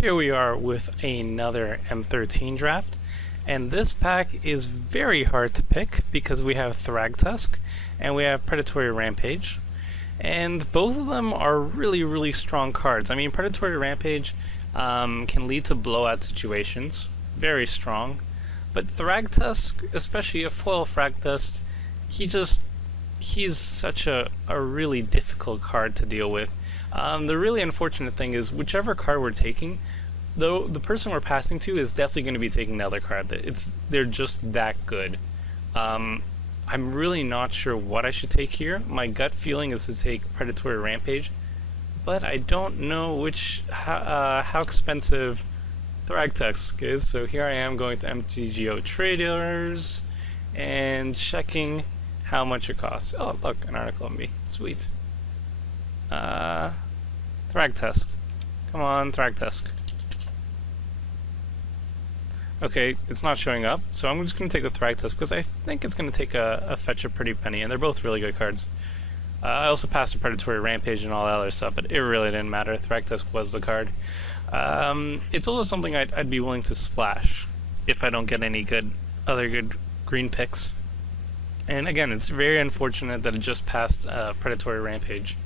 Here we are with another M13 draft, and this pack is very hard to pick because we have Thragtusk and we have Predatory Rampage, and both of them are really strong cards. I mean, Predatory Rampage can lead to blowout situations, very strong, but Thragtusk, especially a foil Thragtusk, he's such a really difficult card to deal with. The really unfortunate thing is whichever card we're taking, though the person we're passing to is definitely going to be taking the other card. They're just that good. I'm really not sure what I should take here. My gut feeling is to take Predatory Rampage, but I don't know how expensive Thragtusk is. So here I am going to MTGO Traders and checking how much it costs. Oh, look, an article on me. Sweet. Thragtusk. Come on, Thragtusk. Okay, it's not showing up, so I'm just going to take the Thragtusk because I think it's going to take a fetch a pretty penny, and they're both really good cards. I also passed the Predatory Rampage and all that other stuff, but it really didn't matter. Thragtusk was the card. It's also something I'd be willing to splash if I don't get any other good green picks. And again, it's very unfortunate that it just passed Predatory Rampage,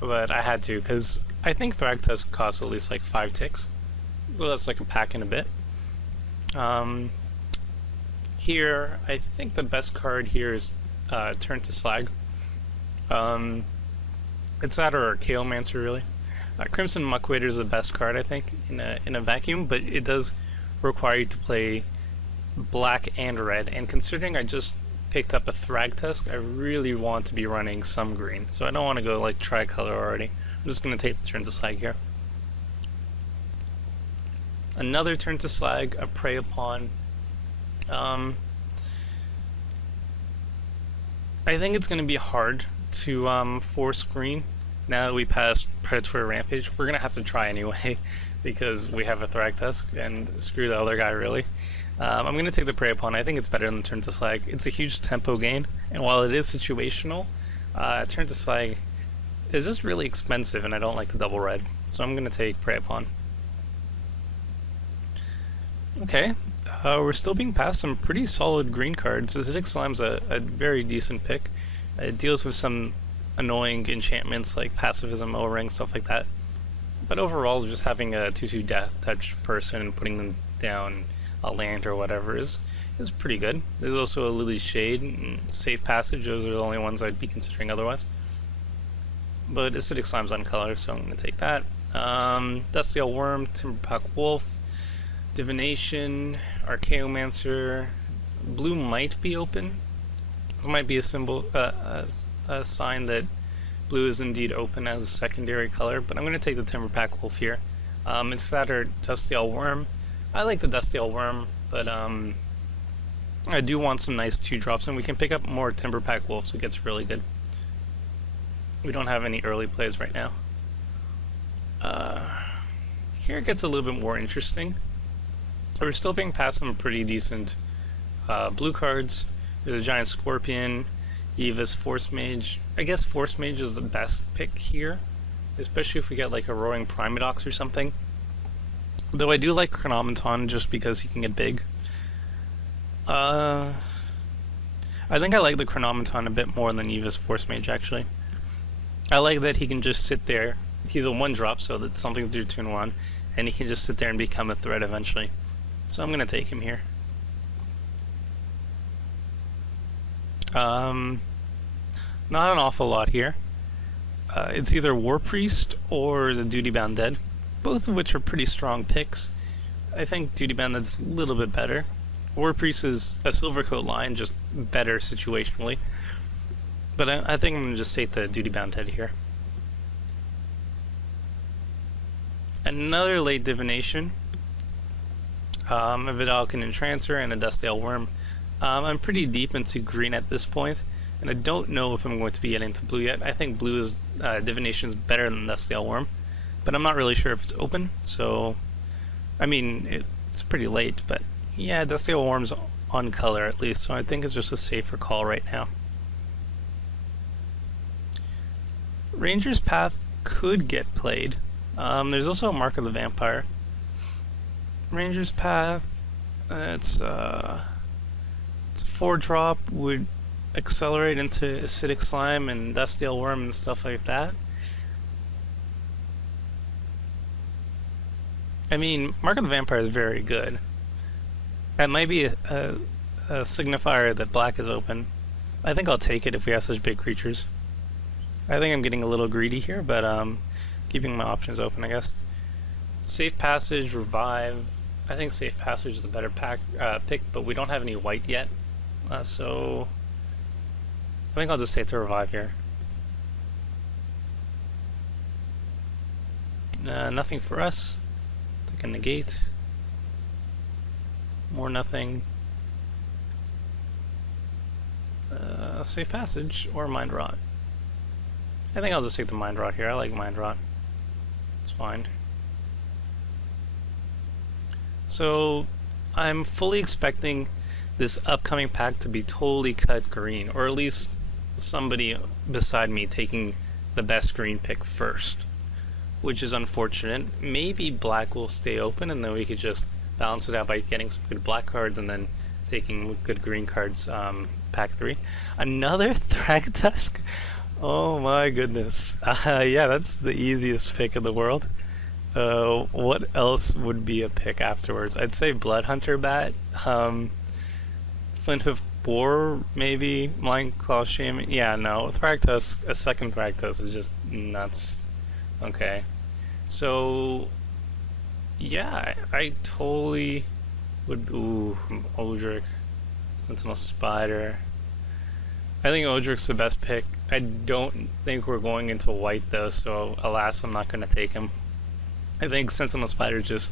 but I had to because I think Thragtusk costs at least like 5 ticks. Well, that's like a pack in a bit. Here, I think the best card here is Turn to Slag. It's that or Chaomancer, really. Crimson Muckwader is the best card, I think, in a vacuum, but it does require you to play black and red. And considering I just picked up a Thragtusk, I really want to be running some green, so I don't want to go like tricolor already. I'm just going to take the Turn to Slag here. Another Turn to Slag, a Prey Upon. I think it's going to be hard to force green now that we passed Predatory Rampage. We're going to have to try anyway because we have a Thragtusk and screw the other guy really. I'm going to take the Prey Upon. I think it's better than Turn to Slag. It's a huge tempo gain, and while it is situational, Turn to Slag is just really expensive and I don't like the double red. So I'm going to take Prey Upon. Okay, we're still being passed some pretty solid green cards. Acidic Slime's a very decent pick. It deals with some annoying enchantments like Pacifism, O-Ring, stuff like that. But overall, just having a 2/2 Death Touch person and putting them down a land or whatever is pretty good. There's also a Lily's Shade and Safe Passage. Those are the only ones I'd be considering otherwise. But Acidic Slime's on color, so I'm going to take that. Duskdale Worm, Timberpack Wolf, Divination, Archaeomancer. Blue might be open. It might be a symbol, a sign that blue is indeed open as a secondary color, but I'm going to take the Timberpack Wolf here. It's that or Duskdale Worm. I like the Duskdale Worm, but I do want some nice 2-drops, and we can pick up more Timberpack Wolves. It gets really good. We don't have any early plays right now. Here it gets a little bit more interesting. We're still being passed some pretty decent blue cards. There's a Giant Scorpion, Eva's Force Mage. I guess Force Mage is the best pick here, especially if we get like a Roaring Primadox or something. Though I do like Chronometon just because he can get big. I think I like the Chronometon a bit more than Eva's Force Mage actually. I like that he can just sit there. He's a 1-drop, so that's something to do 2-in-1, and he can just sit there and become a threat eventually. So I'm going to take him here. Not an awful lot here. It's either War Priest or the Duty Bound Dead, both of which are pretty strong picks. I think Duty Bound Dead's a little bit better. War Priest is a Silvercoat line, just better situationally. But I think I'm going to just take the Duty Bound Dead here. Another late Divination. A Vidalcan Entrancer and a Duskdale Worm. I'm pretty deep into green at this point, and I don't know if I'm going to be getting into blue yet. I think blue is Divination is better than Duskdale Worm, but I'm not really sure if it's open. So, I mean, it's pretty late, but yeah, Duskdale Worm's on color at least, so I think it's just a safer call right now. Ranger's Path could get played. There's also a Mark of the Vampire. Ranger's Path. It's a 4-drop. Would accelerate into Acidic Slime and Dustale Worm and stuff like that. I mean, Mark of the Vampire is very good. That might be a signifier that black is open. I think I'll take it if we have such big creatures. I think I'm getting a little greedy here, but keeping my options open, I guess. Safe Passage, Revive. I think Safe Passage is a better pick, but we don't have any white yet. So I think I'll just take the Revive here. Nothing for us. Take a Negate. More nothing. Safe Passage or Mind Rot. I think I'll just take the Mind Rot here. I like Mind Rot. It's fine. So I'm fully expecting this upcoming pack to be totally cut green, or at least somebody beside me taking the best green pick first, which is unfortunate. Maybe black will stay open and then we could just balance it out by getting some good black cards and then taking good green cards pack 3. Another Thragtusk? Oh my goodness. Yeah, that's the easiest pick in the world. What else would be a pick afterwards? I'd say Bloodhunter Bat, Flinthoof Boar, maybe, Mindclaw Shaman. Yeah, no, Thragtusk, a second Thragtusk is just nuts. Okay. So, yeah, I totally would. Ooh, Odric, Sentinel Spider. I think Odric's the best pick. I don't think we're going into white though, so alas, I'm not going to take him. I think Sentinel Spider is just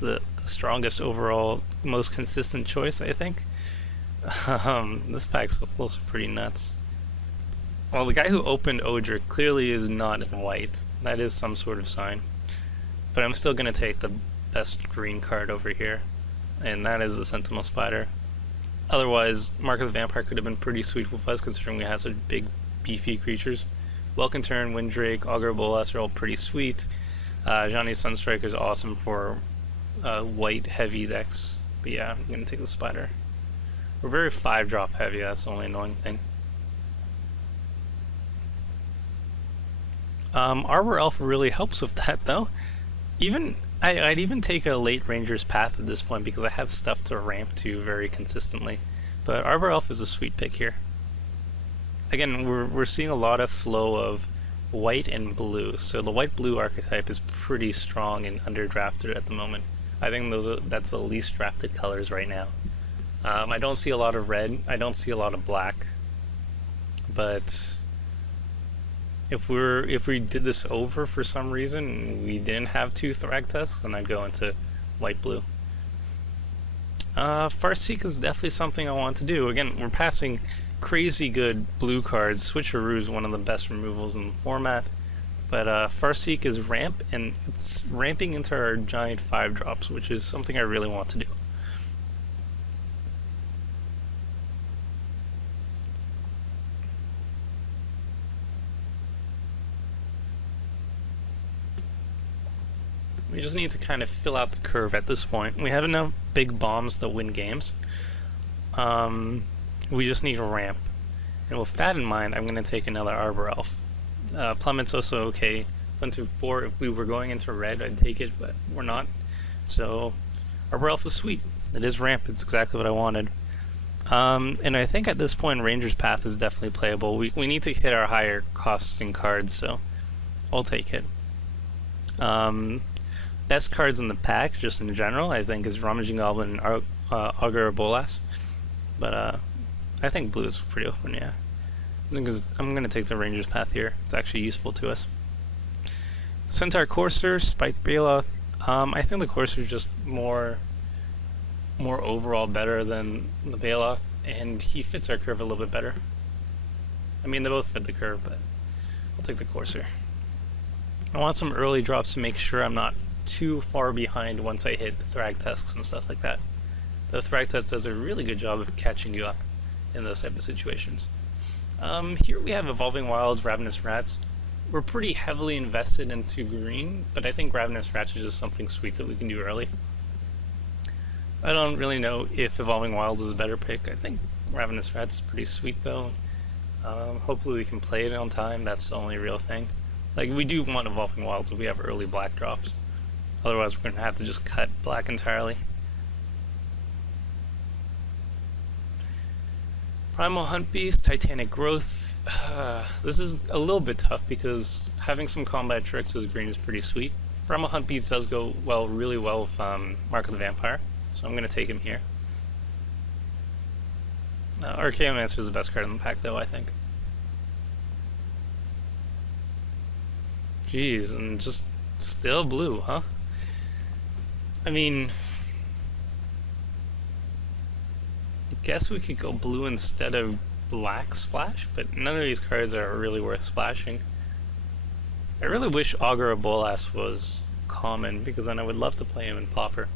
the strongest overall, most consistent choice, I think. This pack's also pretty nuts. Well, the guy who opened Odric clearly is not in white. That is some sort of sign. But I'm still going to take the best green card over here, and that is the Sentinel Spider. Otherwise, Mark of the Vampire could have been pretty sweet with us, considering we have such big, beefy creatures. Welkin Turn, Windrake, Augur Bolas are all pretty sweet. Johnny Sunstriker is awesome for white heavy decks. But yeah, I'm going to take the Spider. We're very 5-drop heavy, that's the only annoying thing. Arbor Elf really helps with that though. I'd even take a late Ranger's Path at this point because I have stuff to ramp to very consistently. But Arbor Elf is a sweet pick here. Again, we're seeing a lot of flow of white and blue, so the white-blue archetype is pretty strong and underdrafted at the moment. I think that's the least drafted colors right now. I don't see a lot of red, I don't see a lot of black, but if we did this over for some reason and we didn't have 2 Thragtusks, then I'd go into white-blue. Farseek is definitely something I want to do. Again, we're passing crazy good blue cards. Switcheroo is one of the best removals in the format, but Farseek is ramp, and it's ramping into our giant 5-drops, which is something I really want to do. We just need to kind of fill out the curve at this point. We have enough big bombs to win games. We just need a ramp. And with that in mind, I'm going to take another Arbor Elf. Plummet's also okay. 1, 2, 4, if we were going into red, I'd take it, but we're not. So, Arbor Elf is sweet. It is ramp, it's exactly what I wanted. And I think at this point, Ranger's Path is definitely playable. We need to hit our higher costing cards, so I'll take it. Best cards in the pack, just in general, I think, is Rummaging Goblin and Augur Bolas. But I think blue is pretty open, yeah. Because I'm going to take the Ranger's Path here. It's actually useful to us. Centaur Courser, Spike Baloth. I think the Courser is just more overall better than the Baloth, and he fits our curve a little bit better. I mean, they both fit the curve, but I'll take the Courser. I want some early drops to make sure I'm not too far behind once I hit the Thragtusks and stuff like that. The Thragtusk does a really good job of catching you up in those type of situations. Here we have Evolving Wilds, Ravenous Rats. We're pretty heavily invested into green, but I think Ravenous Rats is just something sweet that we can do early. I don't really know if Evolving Wilds is a better pick. I think Ravenous Rats is pretty sweet though. Hopefully we can play it on time. That's the only real thing. Like, we do want Evolving Wilds if we have early black drops. Otherwise, we're going to have to just cut black entirely. Primal Hunt Beast, Titanic Growth. This is a little bit tough because having some combat tricks as green is pretty sweet. Primal Hunt Beast does go well, really well with Mark of the Vampire, so I'm going to take him here. Archaeomancer is the best card in the pack, though, I think. Jeez, and just still blue, huh? I mean, I guess we could go blue instead of black splash, but none of these cards are really worth splashing. I really wish Augur of Bolas was common, because then I would love to play him in Pauper.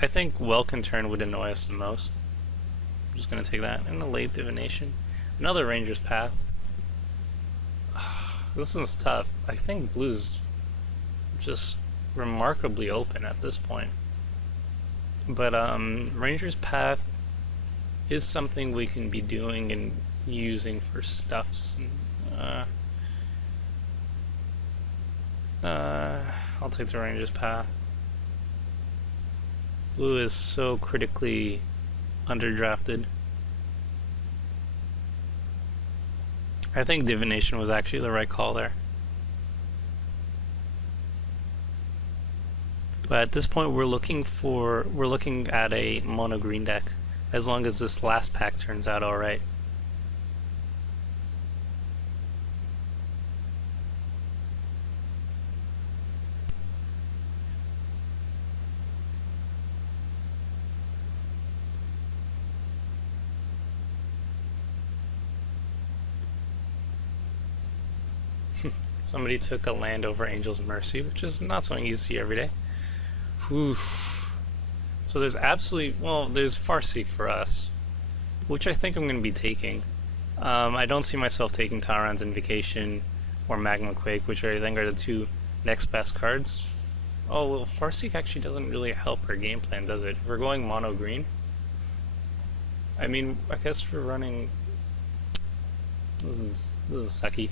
I think Welkin turn would annoy us the most. I'm just going to take that. And a late Divination. Another Ranger's Path. This one's tough. I think blue's just remarkably open at this point. But Ranger's Path is something we can be doing and using for stuffs. I'll take the Ranger's Path. Blue is so critically underdrafted. I think Divination was actually the right call there. But at this point we're looking at a mono green deck, as long as this last pack turns out alright. Somebody took a land over Angel's Mercy, which is not something you see every day. Whew. So there's there's Farseek for us, which I think I'm going to be taking. I don't see myself taking Tauron's Invocation or Magma Quake, which I think are the two next best cards. Oh, well, Farseek actually doesn't really help our game plan, does it? If we're going mono green. I mean, I guess we're running... This is sucky.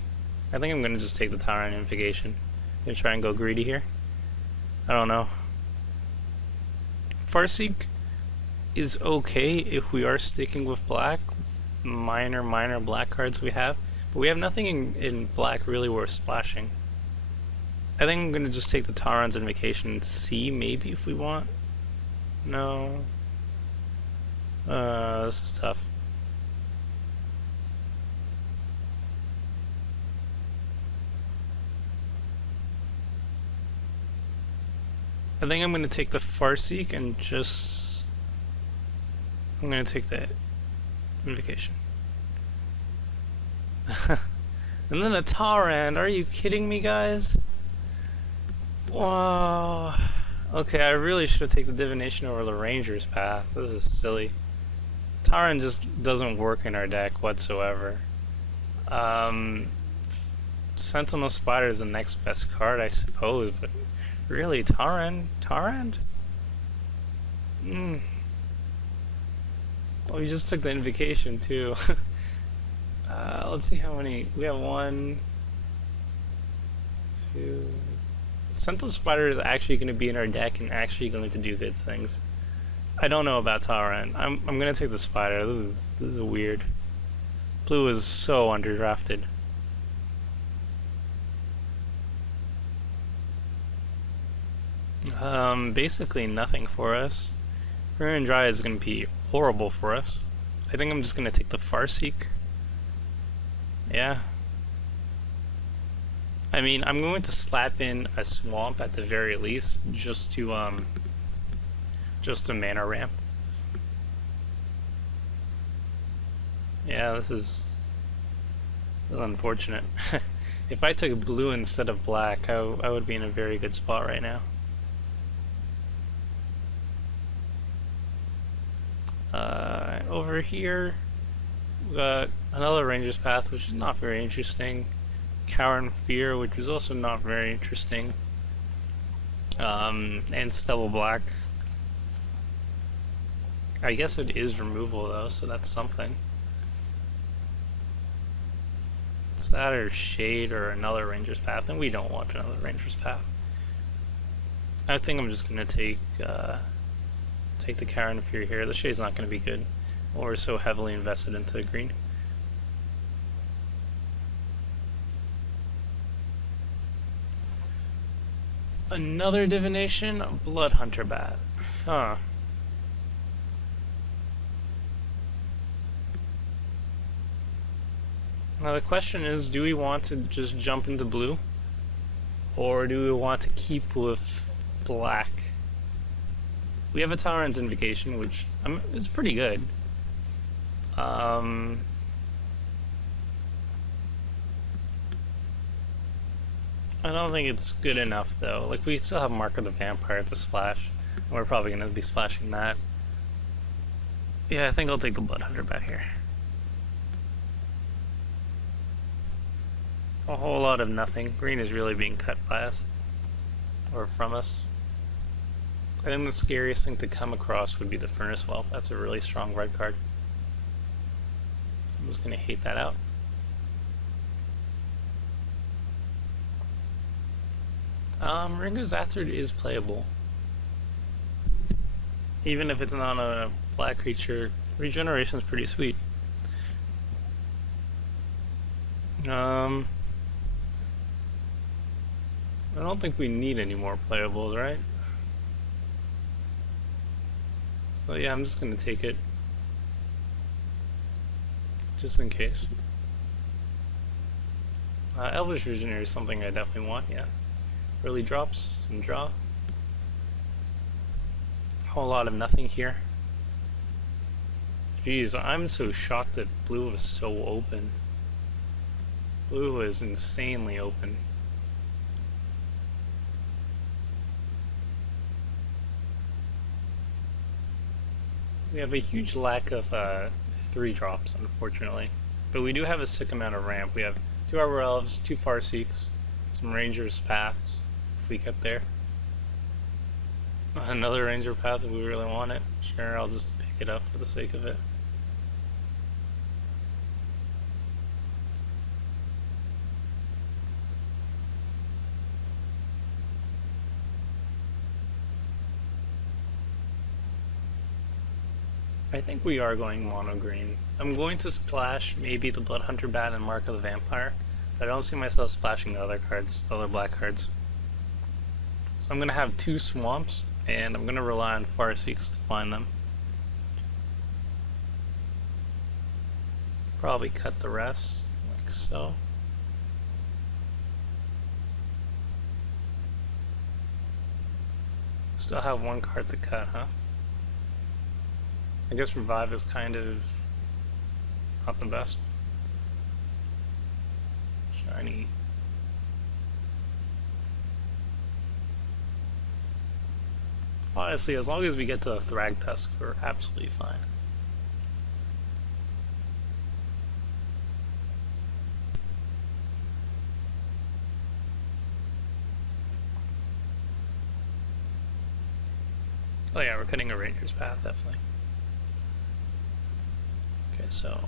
I think I'm going to just take the Tauron Invocation. I'm going to try and go greedy here. I don't know. Farseek is okay if we are sticking with black. Minor black cards we have. But we have nothing in black really worth splashing. I think I'm going to just take the Tauron's Invocation and see maybe if we want. No. This is tough. I think I'm going to take the Farseek and just... I'm going to take the Invocation. And then a Tauron. Are you kidding me, guys? Wow. Okay, I really should have taken the Divination over the Ranger's Path. This is silly. Tauron just doesn't work in our deck whatsoever. Sentinel Spider is the next best card, I suppose, but... Really, Tauron? Oh, we just took the Invocation too. Let's see how many. We have 1, 2. Sentinel Spider is actually going to be in our deck and actually going to do good things. I don't know about Tauron. I'm going to take the Spider. This is weird. Blue is so underdrafted. Basically nothing for us. Rear and Dry is going to be horrible for us. I think I'm just going to take the Farseek. Yeah. I mean, I'm going to slap in a Swamp at the very least, just to mana ramp. Yeah, this is unfortunate. If I took blue instead of black, I would be in a very good spot right now. Over here, we got another Ranger's Path, which is not very interesting. Cower and Fear, which is also not very interesting. And Stubble Black, I guess it is removal though, so that's something. It's that or Shade or another Ranger's Path, and we don't want another Ranger's Path. I think I'm just gonna take the Karen if you're here. The Shade's not gonna be good. We're so heavily invested into green. Another divination? Bloodhunter Bat. Huh. Now the question is, do we want to just jump into blue? Or do we want to keep with black? We have a Tauren's Invocation, which is pretty good. I don't think it's good enough though. Like, we still have Mark of the Vampire to splash. And we're probably going to be splashing that. Yeah, I think I'll take the Bloodhunter Bat here. A whole lot of nothing. Green is really being cut by us. Or from us. I think the scariest thing to come across would be the Furnace Whelp. That's a really strong red card. So I'm just going to hate that out. Ringo's Athrid is playable. Even if it's not a black creature, regeneration is pretty sweet. I don't think we need any more playables, right? So yeah, I'm just gonna take it. Just in case. Elvish Visionary is something I definitely want, yeah. Early drops, some draw. A whole lot of nothing here. Jeez, I'm so shocked that blue was so open. Blue is insanely open. We have a huge lack of 3 drops, unfortunately. But we do have a sick amount of ramp. We have 2 Arbor Elves, 2 Farseeks, some Ranger's Paths, if we get there. Another Ranger Path if we really want it. Sure, I'll just pick it up for the sake of it. I think we are going mono green. I'm going to splash maybe the Bloodhunter Bat and Mark of the Vampire, but I don't see myself splashing the other cards, the other black cards. So I'm going to have 2 swamps, and I'm going to rely on Farseeks to find them. Probably cut the rest, like so. Still have 1 card to cut, huh? I guess Revive is kind of not the best. Shiny. Honestly, as long as we get to the Thragtusk, we're absolutely fine. Oh yeah, we're cutting a Ranger's Path, definitely. Okay, so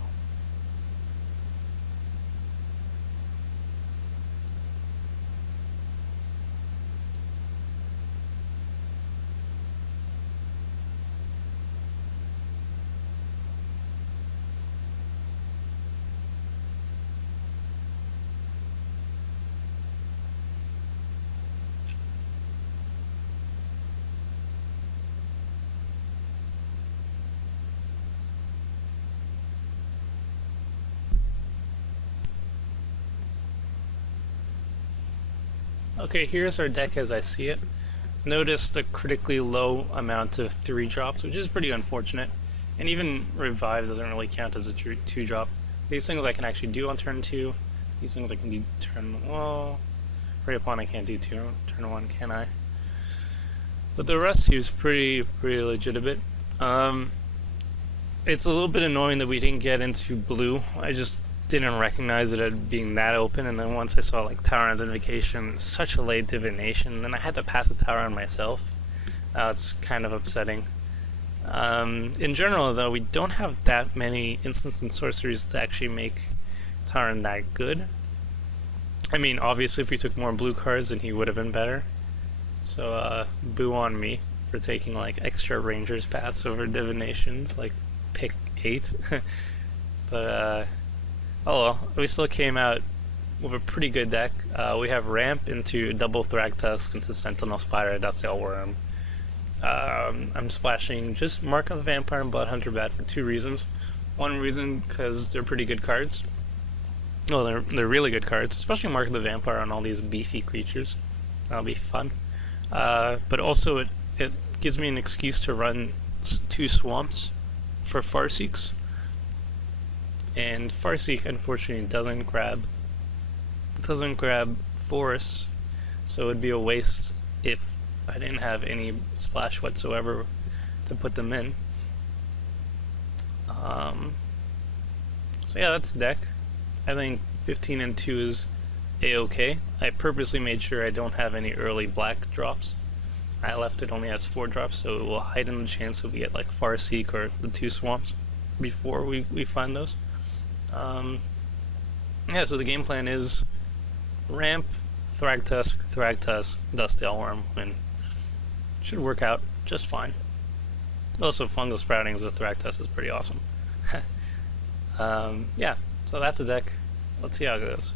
okay, here's our deck as I see it. Notice the critically low amount of 3 drops, which is pretty unfortunate. And even Revive doesn't really count as a 2 drop. These things I can actually do on turn 2. These things I can do turn, well, Prey Upon I can't do turn 1, can I? But the rest here is pretty legitimate. It's a little bit annoying that we didn't get into blue. I just didn't recognize it as being that open, and then once I saw like Tauren's Invocation, such a late divination, then I had to pass the tower on myself. It's kind of upsetting. In general, though, we don't have that many instants and sorceries to actually make Taran that good. I mean, obviously, if we took more blue cards, then he would have been better. So, boo on me for taking, like, extra Rangers paths over Divinations, like, pick 8. But, oh well, we still came out with a pretty good deck. We have Ramp into double Thragtusk into Sentinel Spider, that's the Worm. I'm splashing just Mark of the Vampire and Bloodhunter Bat for 2 reasons. One reason, because they're pretty good cards. Well, they're really good cards, especially Mark of the Vampire on all these beefy creatures. That'll be fun. But also, it gives me an excuse to run 2 Swamps for Farseeks. And Farseek, unfortunately, doesn't grab forests, so it would be a waste if I didn't have any splash whatsoever to put them in. So yeah, that's the deck. I think 15 and 2 is a-okay. I purposely made sure I don't have any early black drops. I left it only has 4 drops, so it will heighten the chance that we get like Farseek or the 2 Swamps before we find those. Yeah, so the game plan is Ramp, Thragtusk, Dusty Elworm, and should work out just fine. Also, Fungal Sproutings with Thragtusk is pretty awesome. Yeah, so that's a deck. Let's see how it goes.